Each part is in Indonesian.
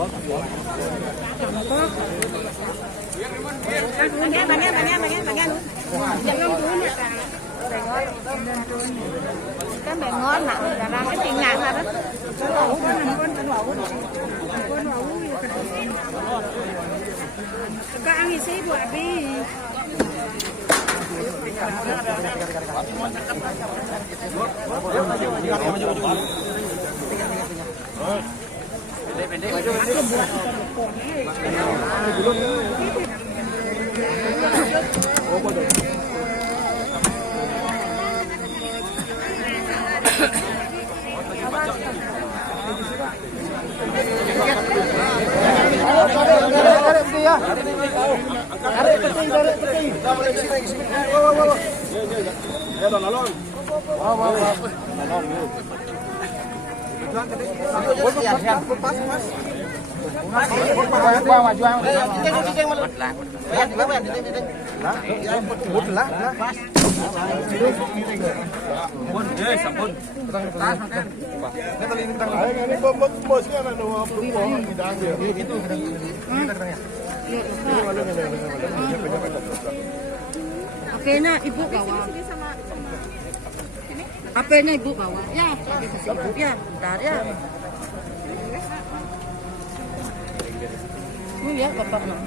Cái mẹ ngon lắm, là làm cái tiền nặng là đó. Có ăn gì xí buat đi. Oke, nah ibu bawa. HP-nya ibu bawa. Ya, ya, bentar ya. Ini ya bapak nak.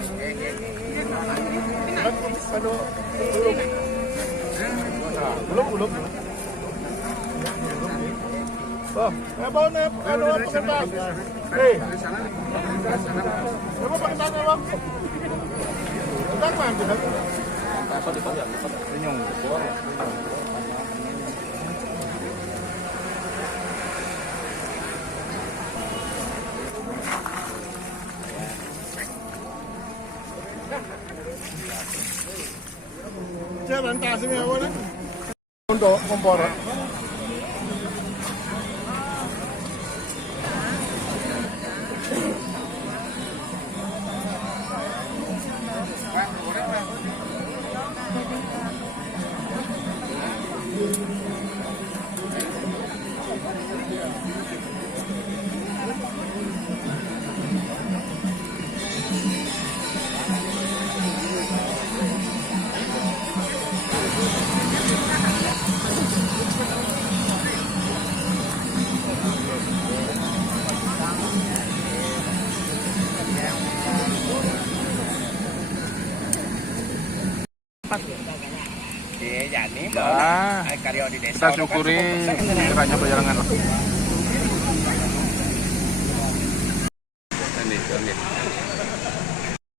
Belum. Oh, bang, ano pakai tas? Hei, apa pakai tasnya bang? Tentang mana? Senyum, jalan tasnya apa nih? Untuk kompor. Kita syukuri kiranya perjalanan.